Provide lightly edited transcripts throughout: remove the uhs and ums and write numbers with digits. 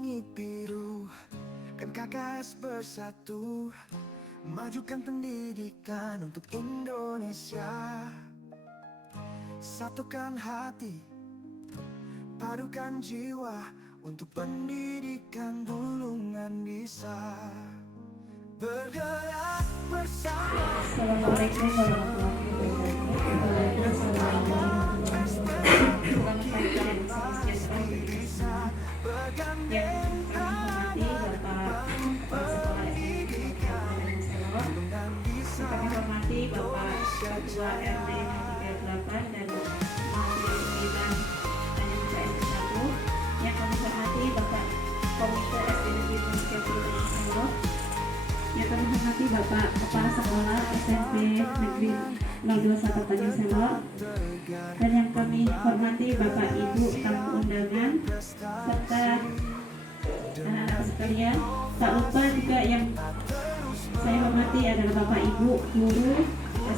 langit biru, kan KKS bersatu, majukan pendidikan untuk Indonesia. Satukan hati, padukan jiwa, untuk pendidikan Bulungan bisa bergerak bersama. Assalamualaikum warahmatullahi wabarakatuh. Yang kami hormati Bapak Ketua RT 38 dan Wakil 9 KMKS 1. Yang kami hormati Bapak Komite SD Negeri 30 Yang kami hormati Bapak Kepala Sekolah SMP Negeri 021 Tanjung Selor, dan yang kami hormati Bapak Ibu tamu undangan serta anak-anak sekalian. Tak lupa juga yang saya hormati adalah Bapak Ibu guru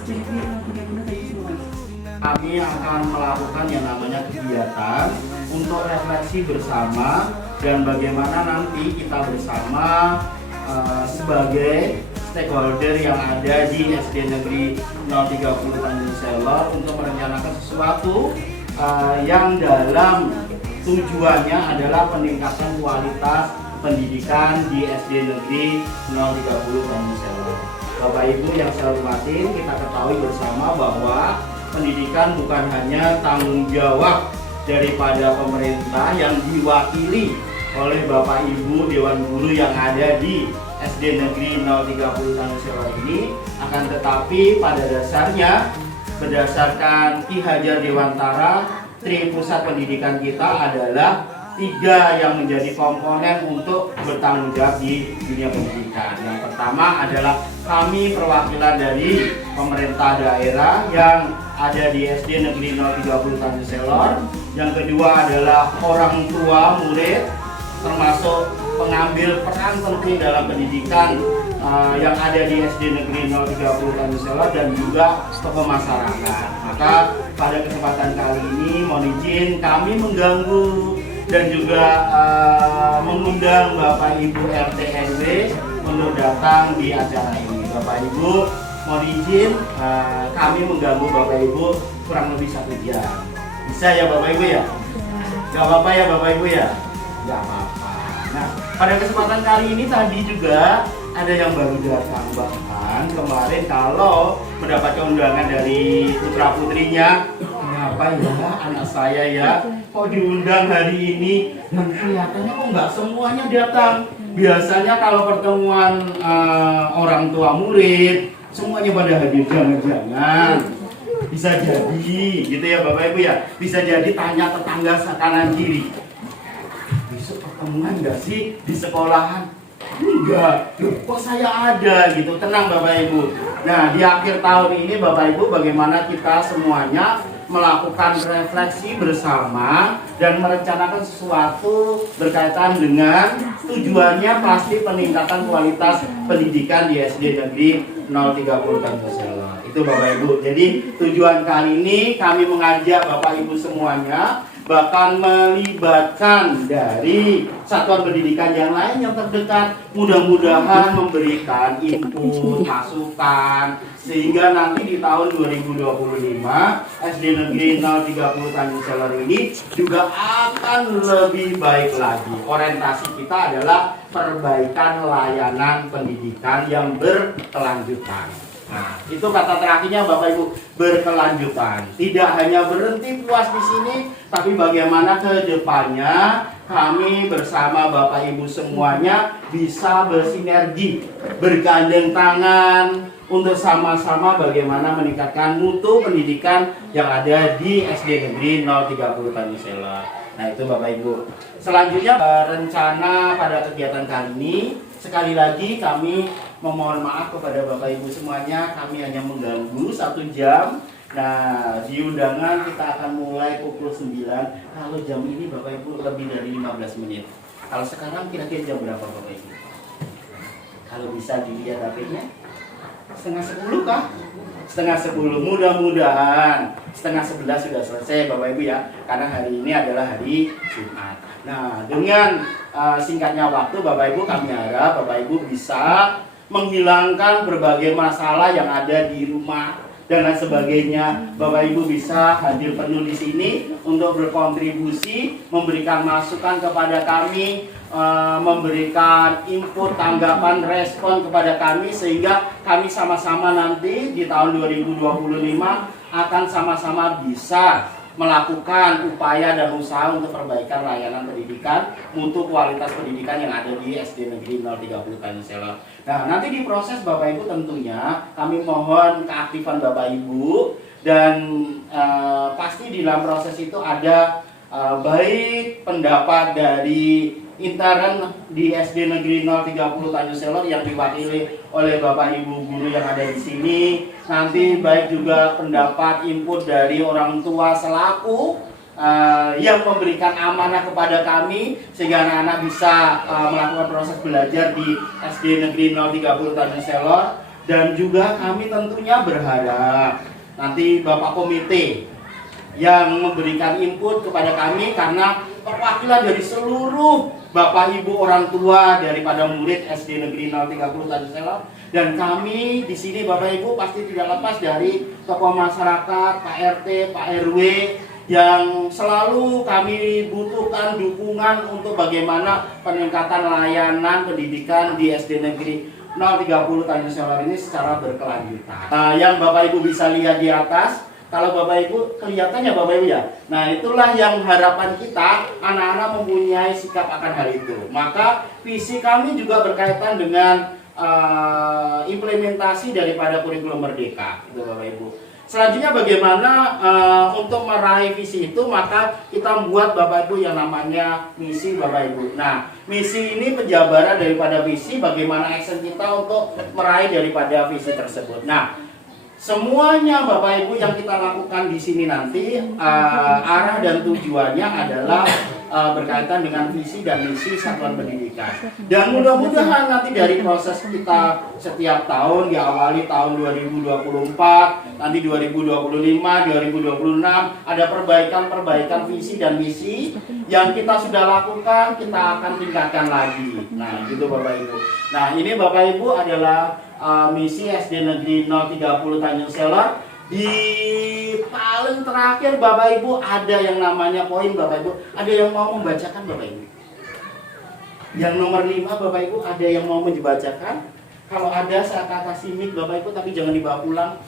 SD Negeri 030 Tanjung Selor. Kami akan melakukan yang namanya kegiatan untuk refleksi bersama dan bagaimana nanti kita bersama sebagai stakeholder yang ada di SD Negeri 030 Tanjung Selor untuk merencanakan sesuatu yang dalam tujuannya adalah peningkatan kualitas pendidikan di SD Negeri 030 Tanjung Selor. Bapak Ibu yang saya hormati, kita ketahui bersama bahwa pendidikan bukan hanya tanggung jawab daripada pemerintah yang diwakili oleh Bapak Ibu Dewan Guru yang ada di SD Negeri 030 Tanjung Selor ini, akan tetapi pada dasarnya berdasarkan Ki Hajar Dewantara, Tri Pusat Pendidikan kita adalah 3 yang menjadi komponen untuk bertanggung jawab di dunia pendidikan. Yang pertama adalah kami perwakilan dari pemerintah daerah yang ada di SD Negeri 030 Tanjung Selor. Yang kedua adalah orang tua murid, termasuk pengambil peran penting dalam pendidikan yang ada di SD Negeri 030 Tanjung Selor, dan juga tokoh masyarakat. Maka pada kesempatan kali ini mohon izin kami mengganggu dan juga mengundang Bapak Ibu RT RW untuk datang di acara ini. Bapak Ibu mohon izin kami mengganggu Bapak Ibu kurang lebih 1 jam. Bisa ya Bapak Ibu ya? Gak apa-apa ya Bapak Ibu ya? Gak apa-apa. Nah, pada kesempatan kali ini tadi juga ada yang baru datang, bahkan kemarin kalau mendapatkan undangan dari putra putrinya, kenapa ya anak saya ya kok diundang hari ini, dan kelihatannya kok nggak semuanya datang. Biasanya kalau pertemuan orang tua murid semuanya pada hadir, jangan-jangan bisa jadi gitu ya Bapak Ibu ya, bisa jadi tanya tetangga kanan kiri, besok pertemuan nggak sih di sekolahan? Enggak, kok saya ada gitu. Tenang Bapak Ibu. Nah, di akhir tahun ini Bapak Ibu, bagaimana kita semuanya melakukan refleksi bersama dan merencanakan sesuatu berkaitan dengan tujuannya pasti peningkatan kualitas pendidikan di SD Negeri 030 Tanjung Selor. Itu Bapak Ibu. Jadi tujuan kali ini kami mengajak Bapak Ibu semuanya, bahkan melibatkan dari satuan pendidikan yang lain yang terdekat, mudah-mudahan memberikan input, masukan, sehingga nanti di tahun 2025 SD Negeri 030 Tanjung Selor ini juga akan lebih baik lagi. Orientasi kita adalah perbaikan layanan pendidikan yang berkelanjutan. Nah, itu kata terakhirnya Bapak Ibu, berkelanjutan. Tidak hanya berhenti puas di sini, tapi bagaimana ke depannya kami bersama Bapak Ibu semuanya bisa bersinergi, bergandeng tangan untuk sama-sama bagaimana meningkatkan mutu pendidikan yang ada di SD Negeri 030 Tanjung Selor. Nah, itu Bapak Ibu. Selanjutnya rencana pada kegiatan kali ini, sekali lagi kami memohon maaf kepada Bapak Ibu semuanya, kami hanya mengganggu 1 jam. Nah, di undangan kita akan mulai pukul 9. Kalau jam ini Bapak Ibu lebih dari 15 menit. Kalau sekarang kira-kira jam berapa Bapak Ibu? Kalau bisa dilihat HP-nya, 9:30 kah? 9:30, mudah-mudahan 10:30 sudah selesai Bapak Ibu ya, karena hari ini adalah hari Jumat. Nah, dengan singkatnya waktu Bapak Ibu, kami harap Bapak Ibu bisa menghilangkan berbagai masalah yang ada di rumah dan lain sebagainya. Bapak Ibu bisa hadir penuh di sini untuk berkontribusi, memberikan masukan kepada kami, memberikan input, tanggapan, respon kepada kami, sehingga kami sama-sama nanti di tahun 2025 akan sama-sama bisa melakukan upaya dan usaha untuk perbaikan layanan pendidikan, mutu kualitas pendidikan yang ada di SD Negeri 030 Tanjung Selor. Nah, nanti di proses Bapak Ibu tentunya kami mohon keaktifan Bapak Ibu, dan pasti di dalam proses itu ada baik pendapat dari intern di SD Negeri 030 Tanjung Selor yang diwakili oleh Bapak Ibu guru yang ada di sini. Nanti baik juga pendapat input dari orang tua selaku yang memberikan amanah kepada kami sehingga anak-anak bisa melakukan proses belajar di SD Negeri 030 Tanjung Selor. Dan juga kami tentunya berharap nanti Bapak Komite yang memberikan input kepada kami, karena perwakilan dari seluruh Bapak Ibu orang tua daripada murid SD Negeri 030 Tanjung Selor, dan kami di sini Bapak Ibu pasti tidak lepas dari tokoh masyarakat, Pak RT, Pak RW yang selalu kami butuhkan dukungan untuk bagaimana peningkatan layanan pendidikan di SD Negeri 030 Tanjung Selor ini secara berkelanjutan. Yang Bapak Ibu bisa lihat di atas, kalau Bapak Ibu kelihatannya Bapak Ibu ya. Nah, itulah yang harapan kita, anak-anak mempunyai sikap akan hal itu. Maka visi kami juga berkaitan dengan implementasi daripada kurikulum Merdeka, itu Bapak Ibu. Selanjutnya bagaimana untuk meraih visi itu, maka kita membuat Bapak Ibu yang namanya misi Bapak Ibu. Nah, misi ini penjabaran daripada visi, bagaimana action kita untuk meraih daripada visi tersebut. Nah, semuanya Bapak Ibu yang kita lakukan di sini nanti arah dan tujuannya adalah berkaitan dengan visi dan misi satuan pendidikan. Dan mudah-mudahan nanti dari proses kita setiap tahun, diawali tahun 2024, nanti 2025, 2026 ada perbaikan visi dan misi yang kita sudah lakukan, kita akan tingkatkan lagi. Nah, gitu Bapak Ibu. Nah, ini Bapak Ibu adalah misi SD Negeri 030 Tanjung Selor. Di paling terakhir Bapak Ibu ada yang namanya poin Bapak Ibu. Ada yang mau membacakan Bapak Ibu? Yang nomor 5 Bapak Ibu ada yang mau membacakan? Kalau ada saya akan kasih mic Bapak Ibu, tapi jangan dibawa pulang.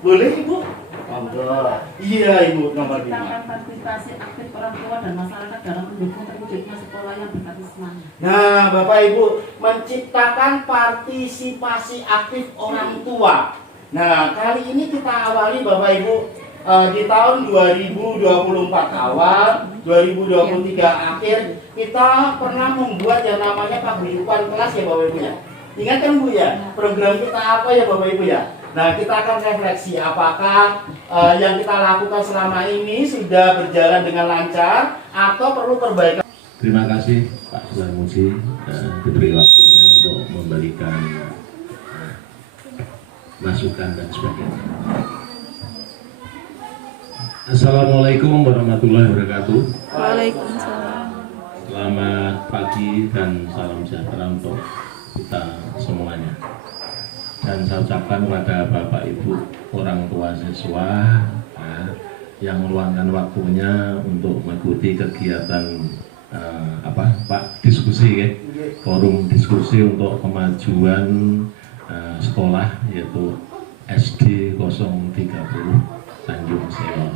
Boleh Ibu? Iya Ibu, nomor 5. Tentang partisipasi aktif orang tua dan masyarakat dalam mendukung terwujudnya sekolah yang berbasis semangat. Nah, Bapak Ibu, menciptakan partisipasi aktif orang tua. Nah, kali ini kita awali Bapak Ibu di tahun 2024 awal, 2023 akhir, kita pernah membuat yang namanya paguyuban kelas ya Bapak Ibu ya. Ingat kan Bu ya, program kita apa ya Bapak Ibu ya? Nah, kita akan refleksi apakah yang kita lakukan selama ini sudah berjalan dengan lancar atau perlu perbaikan. Terima kasih Pak Sudarmuji diberi waktunya untuk memberikan masukan dan sebagainya. Assalamualaikum warahmatullahi wabarakatuh. Waalaikumsalam. Selamat pagi dan salam sejahtera untuk kita semuanya. Dan saya ucapkan kepada Bapak Ibu orang tua siswa yang meluangkan waktunya untuk mengikuti kegiatan diskusi ya, forum diskusi untuk kemajuan sekolah yaitu SD 030 Tanjung Selor.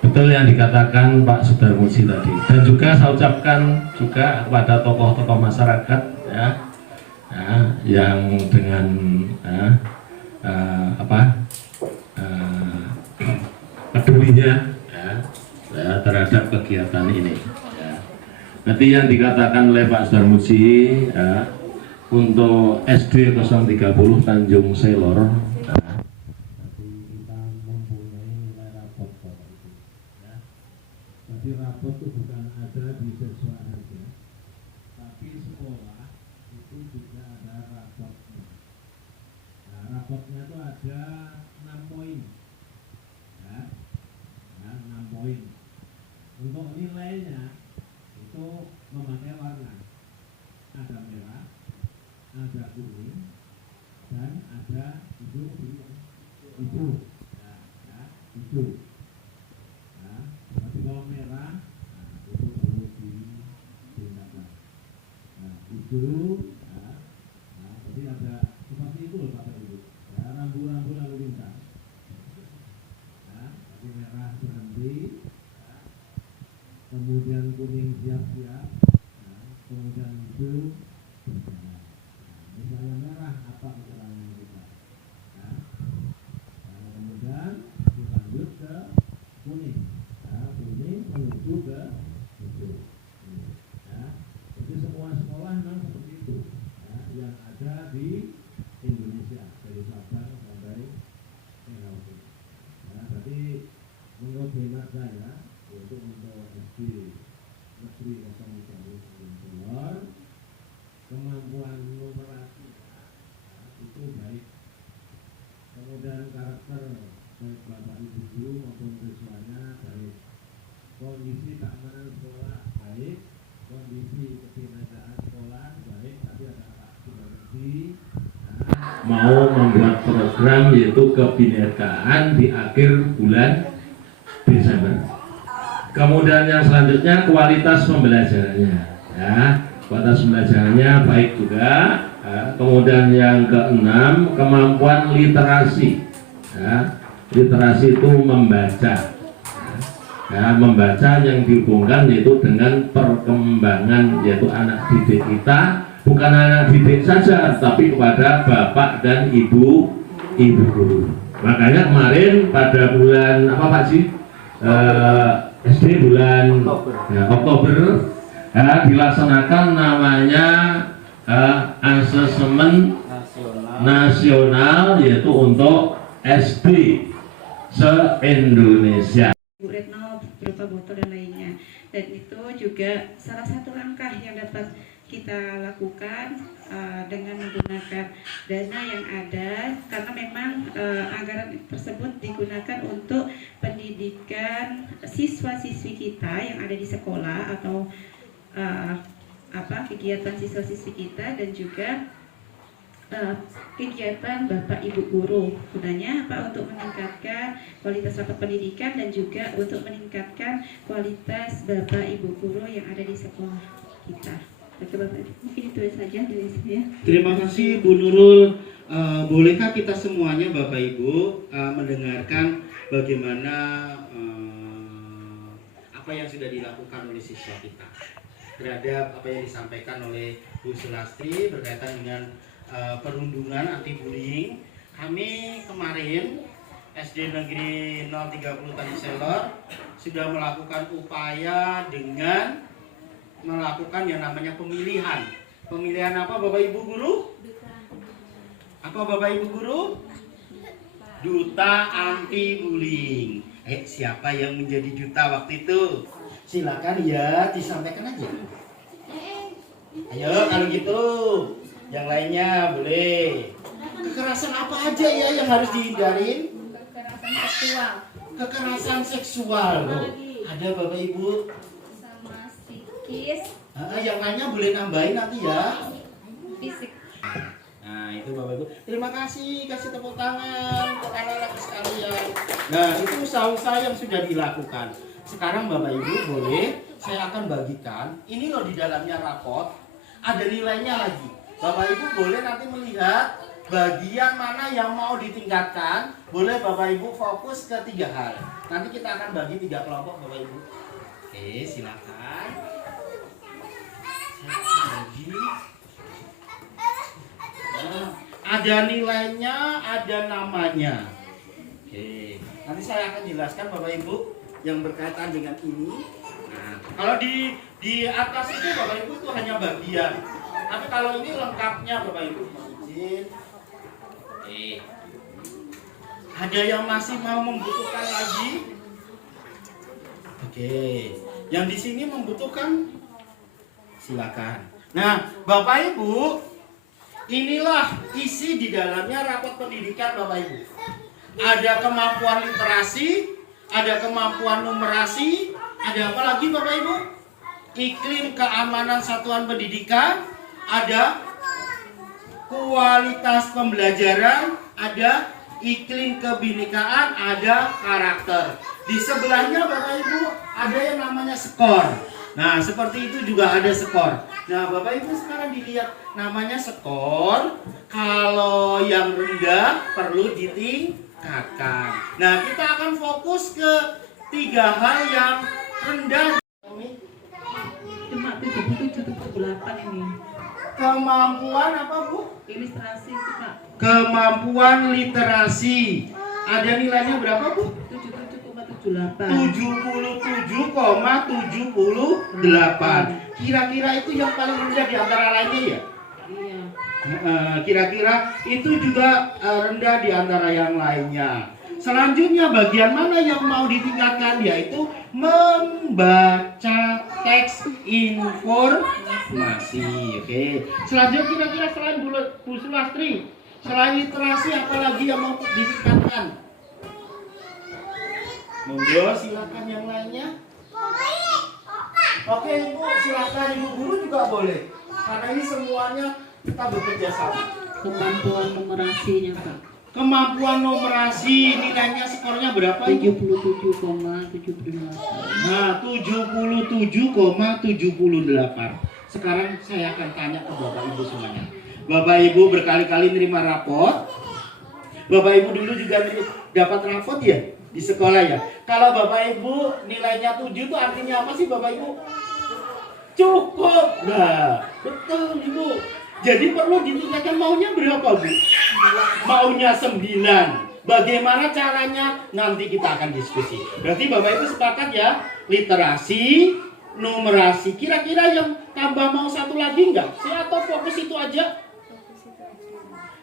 Betul yang dikatakan Pak Sudarmuji tadi, dan juga saya ucapkan juga kepada tokoh-tokoh masyarakat ya, yang dengan pedulinya terhadap kegiatan ini. Nanti yang dikatakan oleh Pak Sudarmuji untuk SD 030 Tanjung Selor, kita mempunyai nilai rapot Bapak Ibu. Jadi rapot itu bukan ada di siswa saja, tapi sekolah itu juga ada rapotnya. Nah, rapotnya itu ada 6 poin, ya, 6 poin. Untuk nilainya hijau. Hijau. Tapi kalau merah, itu perlu ditingkatkan. Hijau. Jadi ada seperti itu loh Bapak Ibu. Rambu-rambu lalu lintas. Tapi merah berhenti. Kemudian kuning siap-siap. Kemudian hijau berjalan. Misalnya merah apa keterangan kita? Kemudian dilanjut ke kuning. Kuning menuju ke hijau. Jadi semua sekolah memang seperti itu yang ada di Indonesia dari Sabang sampai Merauke. Berarti menurut hemat saya yaitu untuk SD Negeri 03 Telur kemampuan numerasi itu baik, kemudian karakter baik Bapak Ibu guru maupun siswanya baik, kondisi keamanan sekolah baik, kondisi kebinekaan sekolah baik, tapi ada Pak Subardi mau membuat program yaitu kebinekaan di akhir bulan Desember. Kemudian yang selanjutnya kualitas pembelajarannya, kualitas pembelajarannya baik juga. Kemudian yang keenam kemampuan literasi. Literasi itu membaca. Membaca yang dihubungkan yaitu dengan perkembangan yaitu anak didik kita, bukan anak didik saja tapi kepada bapak dan ibu guru. Makanya kemarin pada bulan apa Pak Ji? SD bulan Oktober dilaksanakan namanya asesmen nasional yaitu untuk SD se-Indonesia. Bu Retno berupa botol dan lainnya, dan itu juga salah satu langkah yang dapat kita lakukan dengan menggunakan dana yang ada, karena memang anggaran tersebut digunakan untuk pendidikan siswa-siswi kita yang ada di sekolah atau kegiatan siswa-siswi kita, dan juga kegiatan Bapak Ibu guru. Gunanya apa? Untuk meningkatkan kualitas rapat pendidikan dan juga untuk meningkatkan kualitas Bapak Ibu guru yang ada di sekolah kita. Oke Bapak, mungkin itu saja dari saya. Terima kasih Bu Nurul. Bolehkah kita semuanya Bapak Ibu mendengarkan bagaimana apa yang sudah dilakukan oleh siswa kita terhadap apa yang disampaikan oleh Bu Sulastri berkaitan dengan perundungan anti bullying. Kami kemarin SD Negeri 030 Taniselor sudah melakukan upaya dengan melakukan yang namanya pemilihan. Pemilihan apa Bapak Ibu guru? Apa Bapak Ibu guru? Duta anti bullying. Siapa yang menjadi duta waktu itu? Silakan ya, disampaikan aja. Ayo kalau gitu. Yang lainnya boleh. Kekerasan apa aja ya yang harus dihindarin? Kekerasan seksual. Kekerasan seksual. Ada Bapak Ibu? Sama psikis. Yang lainnya boleh nambahin nanti ya. Fisik. Nah itu Bapak Ibu. Terima kasih, kasih tepuk tangan untuk anak-anak sekalian. Nah itu usaha-usaha yang sudah dilakukan. Sekarang Bapak Ibu boleh saya akan bagikan. Ini loh di dalamnya rapot. Ada nilainya lagi. Bapak Ibu boleh nanti melihat bagian mana yang mau ditingkatkan. Boleh Bapak Ibu fokus ke 3 hal. Nanti kita akan bagi 3 kelompok Bapak Ibu. Oke silakan. Saya akan bagi. Nah, ada nilainya, ada namanya. Oke, nanti saya akan jelaskan Bapak Ibu yang berkaitan dengan ini. Nah, kalau di atas itu Bapak Ibu itu hanya bagian. Tapi kalau ini lengkapnya Bapak Ibu, izin. Ada yang masih mau membutuhkan lagi? Oke, yang di sini membutuhkan silakan. Nah, Bapak Ibu, inilah isi di dalamnya rapot pendidikan Bapak Ibu. Ada kemampuan literasi, ada kemampuan numerasi, ada apa lagi Bapak Ibu? Iklim keamanan satuan pendidikan, ada kualitas pembelajaran, ada iklim kebinekaan, ada karakter. Di sebelahnya Bapak Ibu ada yang namanya skor. Nah, seperti itu juga ada skor. Nah, Bapak Ibu sekarang dilihat namanya skor. Kalau yang rendah perlu ditingkatkan. Nah, kita akan fokus ke 3 hal yang rendah. Cuma 77,8 ini. Kemampuan apa, Bu? Ilustrasi itu Pak. Kemampuan literasi. Ada nilainya berapa, Bu? 77,78. 77,78. Kira-kira itu yang paling rendah di antara lainnya ya? Iya. Kira-kira itu juga rendah di antara yang lainnya. Selanjutnya bagian mana yang mau ditingkatkan, yaitu membaca teks informasi. Oke. Selanjutnya kira-kira selain Bu Sulastri, selain literasi apalagi yang mau ditingkatkan? Monggo silakan yang lainnya. Oke Ibu, silakan Ibu guru juga boleh. Karena ini semuanya kita bekerja sama. Kemampuan numerasinya Pak. Kemampuan numerasi nilainya skornya berapa Ibu? 77,78. Nah, 77,78. Sekarang saya akan tanya ke Bapak Ibu semuanya. Bapak Ibu berkali-kali nerima raport. Bapak Ibu dulu juga dapat raport ya di sekolah ya. Kalau Bapak Ibu nilainya 7 itu artinya apa sih Bapak Ibu? Cukup. Nah, betul Ibu. Jadi perlu ditingkatkan, maunya berapa Bu? Maunya 9. Bagaimana caranya? Nanti kita akan diskusi. Berarti Bapak Ibu sepakat ya? Literasi, numerasi. Kira-kira yang tambah mau satu lagi enggak? Atau fokus itu aja?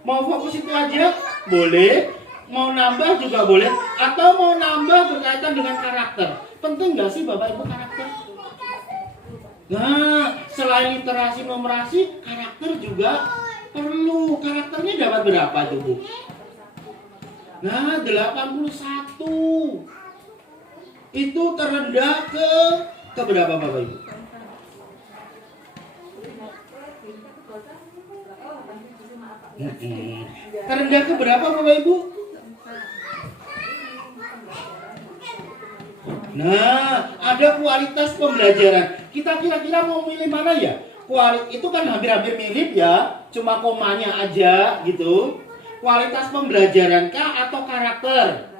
Mau fokus itu aja? Boleh. Mau nambah juga boleh. Atau mau nambah berkaitan dengan karakter. Penting enggak sih Bapak Ibu karakter? Nah, selain literasi, numerasi, karakter juga perlu. Karakternya dapat berapa tuh Bu? Nah, 81. Itu terendah ke berapa Bapak Ibu? Terendah ke berapa Bapak Ibu? Nah, ada kualitas pembelajaran. Kita kira-kira mau milih mana ya? Itu kan hampir-hampir mirip ya, cuma komanya aja gitu. Kualitas pembelajaran kah atau karakter?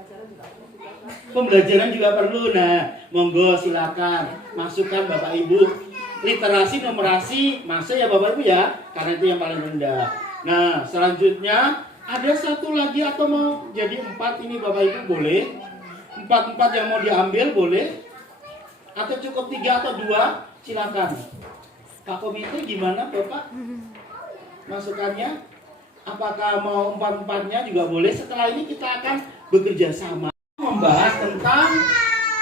Pembelajaran juga perlu. Nah, monggo silakan masukkan Bapak Ibu. Literasi, numerasi masuk ya Bapak Ibu ya, karena itu yang paling rendah. Nah, selanjutnya ada satu lagi atau mau jadi 4 ini Bapak Ibu boleh. 4 yang mau diambil boleh. Atau cukup 3 atau 2 silakan. Pak Komite gimana Bapak? Masukannya? Apakah mau 4-4-nya juga boleh. Setelah ini kita akan bekerja sama membahas tentang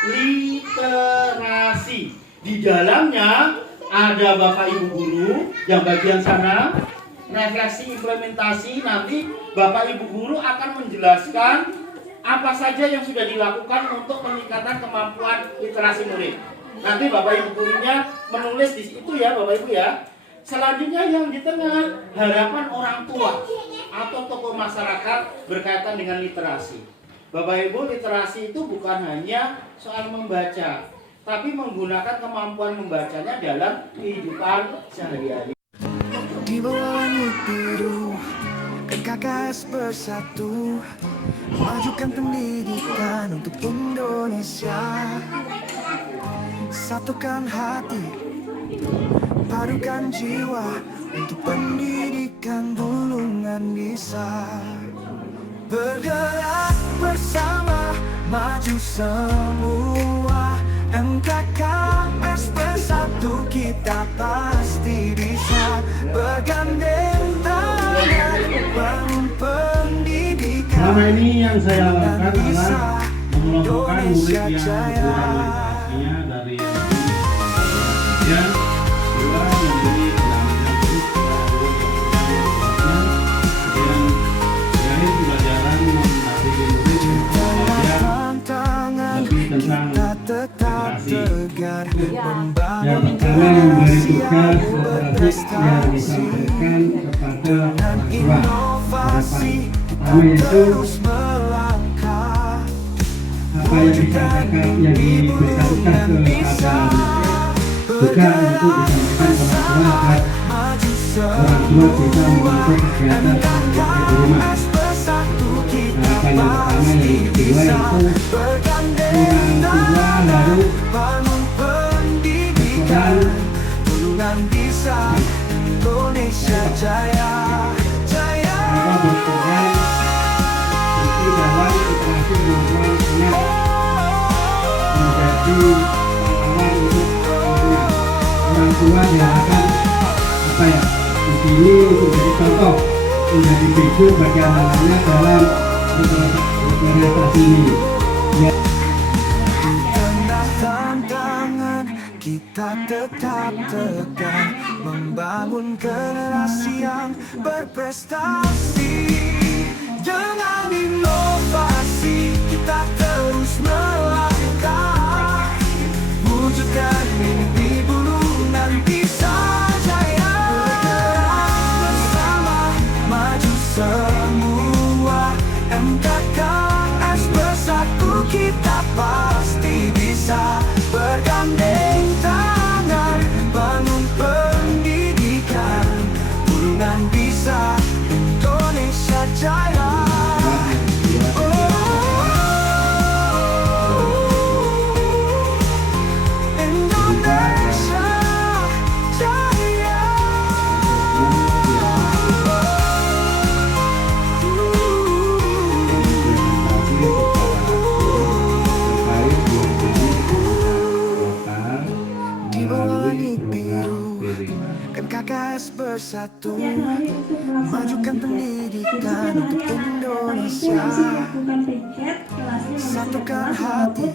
literasi. Di dalamnya ada Bapak Ibu guru yang bagian sana, refleksi implementasi. Nanti Bapak Ibu guru akan menjelaskan apa saja yang sudah dilakukan untuk peningkatan kemampuan literasi murid. Nanti Bapak Ibu gurunya menulis di situ ya Bapak Ibu ya. Selanjutnya yang di tengah, harapan orang tua atau tokoh masyarakat berkaitan dengan literasi. Bapak Ibu, literasi itu bukan hanya soal membaca, tapi menggunakan kemampuan membacanya dalam kehidupan sehari-hari. Di bawah langit biru, KKS bersatu, majukan pendidikan untuk Indonesia. Satukan hati, padukan jiwa untuk pendidikan Bulungan bisa. Bergerak bersama, maju semua. MKKS bersatu, kita pasti bisa. Bergandeng tangan, bangun pendidikan. Selama ini yang saya lakukan adalah mengelompokkan murid yang kurang literasinya dari yang juga memberi penampilan dan pelajaran melatih murid lebih tentang literasi. Yang pertama memberi tugas literasi yang disampaikan kepada siswa. Pertama yaitu apa yang disampaikan, yang diberikan tugas kepada juga untuk disampaikan kepada orang tua bisa membentuk kegiatan di rumah. Harapan yang pertama, yang kedua itu orang tua harus berperan Indonesia Jaya, Jaya. berperan di dalam interaksi kemampuan anak menjadi pahlawan untuk anak. Orang tua diharapkan di sini untuk menjadi contoh, menjadi figur bagi anak-anaknya dalam berprestasi ini. Tengah tantangan kita tetap tegar, membangun generasi yang berprestasi. Dengan inovasi kita terus melangkah, wujudkan mimpi burung dan bisa jaya. Bersama maju semua, MKKS bersatu kita pasti bisa. Bergandeng tangan bangun pendidikan, burungan bisa, Indonesia Jaya. Indonesia Jaya. Di bawah langit biru, kan KKS bersatu, majukan pendidikan untuk Indonesia. Satukan hati,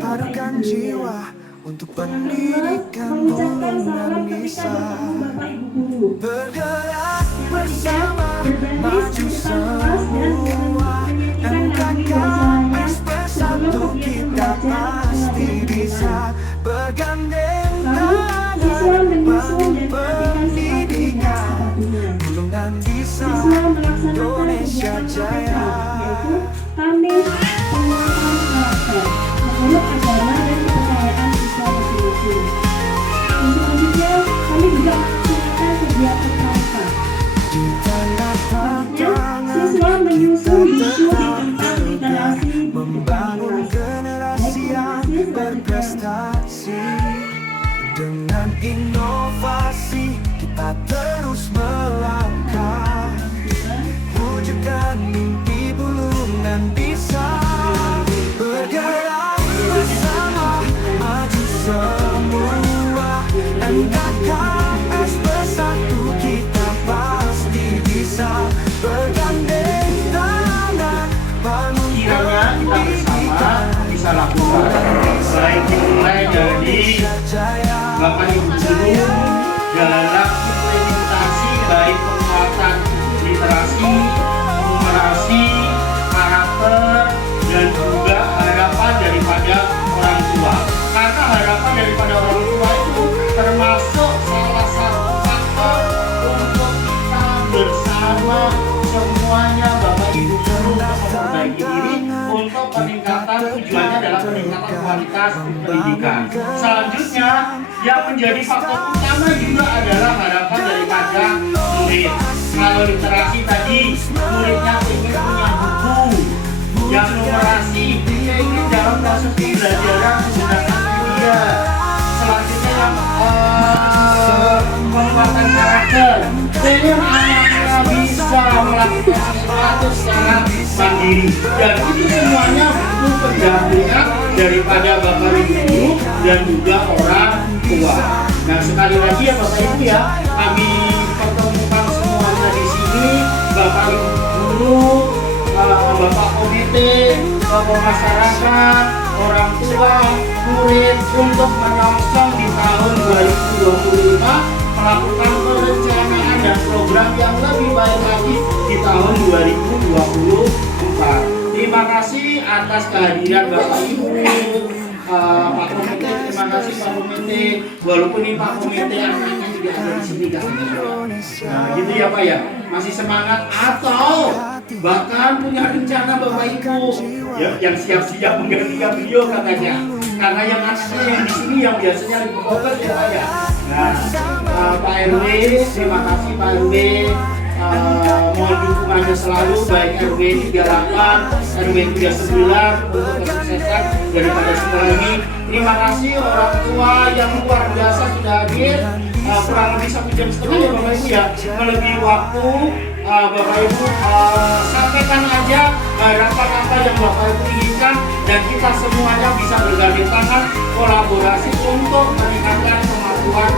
padukan jiwa untuk pendidikan burungan bisa. Bergerak bersama, maju semua, MKKS bersatu kita pasti bisa. Bergandeng tangan bangun pendidikan, burungan bisa, Indonesia Jaya. Kami penguatan karakter, menurut agama dan kepercayaan siswa masing-masing. Selanjutnya, kami juga melaksanakan kegiatan pramuka. Siswa menyusun buku tentang literasi Membangun generasi yang berprestasi. Dengan inovasi kita terus melangkah, wujudkan mimpi burungan bisa. Bergerak bersama, maju semua, MKKS bersatu kita pasti bisa. Bergandeng tangan bangun Kiranya kita bersama bisa lakukan, baik dimulai dari Bapak Ibu guru dalam implementasi baik penguatan literasi, numerasi, karakter, dan juga harapan daripada orang tua. Karena harapan daripada orang tua itu termasuk salah satu faktor untuk kita bersama semuanya Bapak Ibu guru untuk memperbaiki diri untuk peningkatan, tujuannya adalah peningkatan kualitas pendidikan. Selanjutnya yang menjadi faktor utama juga adalah harapan daripada murid. Kalau literasi tadi muridnya ingin punya buku, yang numerasi ingin dalam proses pembelajaran menggunakan media. Selanjutnya yang penguatan karakter, ingin anaknya bisa melakukan sesuatu secara mandiri, dan itu semuanya butuh pendampingan daripada Bapak Ibu dan juga orang tua. Nah, sekali lagi ya Bapak Ibu ya, kami pertemukan semuanya di sini, Bapak Ibu guru, Bapak komite, tokoh masyarakat, orang tua, murid, untuk menyongsong di tahun 2025 melakukan perencanaan dan program yang lebih baik lagi di tahun 2024. Terima kasih atas kehadiran Bapak Ibu, Pak Komite. Terima kasih Pak Komite. Walaupun ini Pak Komite anaknya tidak ada di sini katanya. Nah, gitu ya Pak ya. Masih semangat atau bahkan punya rencana Bapak Ibu ya, yang siap-siap menggantikan beliau katanya. Karena yang anaknya yang di sini yang biasanya lebih fokus ya Pak ya. Nah, Pak RW, terima kasih Pak RW. Mohon dukungannya selalu baik RW 38, RW 39 untuk kesuksesan daripada sekolah ini. Terima kasih orang tua yang luar biasa sudah hadir. Kurang lebih 1 jam setengah ya Bapak Ibu ya, melebihi waktu. Bapak Ibu sampaikan aja harapan apa yang Bapak Ibu inginkan dan kita semuanya bisa bergandeng tangan kolaborasi untuk meningkatkan kemampuan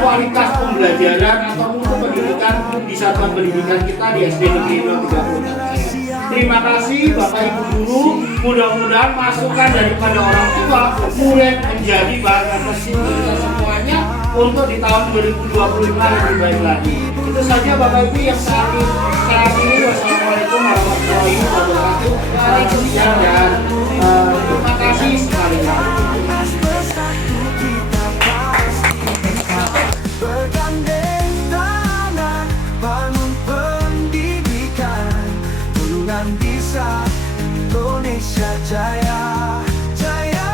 kualitas pembelajaran atau mutu pendidikan di satuan pendidikan kita di SD Negeri 030. Terima kasih Bapak Ibu Guru, mudah-mudahan masukan daripada orang tua mulai menjadi bahan refleksi kita semuanya untuk di tahun 2025 lebih baik lagi. Itu saja Bapak Ibu yang saat ini. Wassalamualaikum warahmatullahi wabarakatuh. Waalaikumsalam dan terima kasih sekali-kali. Bergandeng tangan, bangun pendidikan, turunan bisa Indonesia jaya, jaya.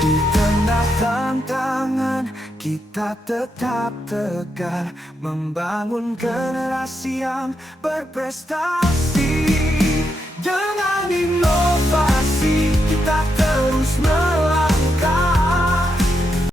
Di tengah tantangan kita tetap tegar, membangun generasi yang berprestasi dengan iman.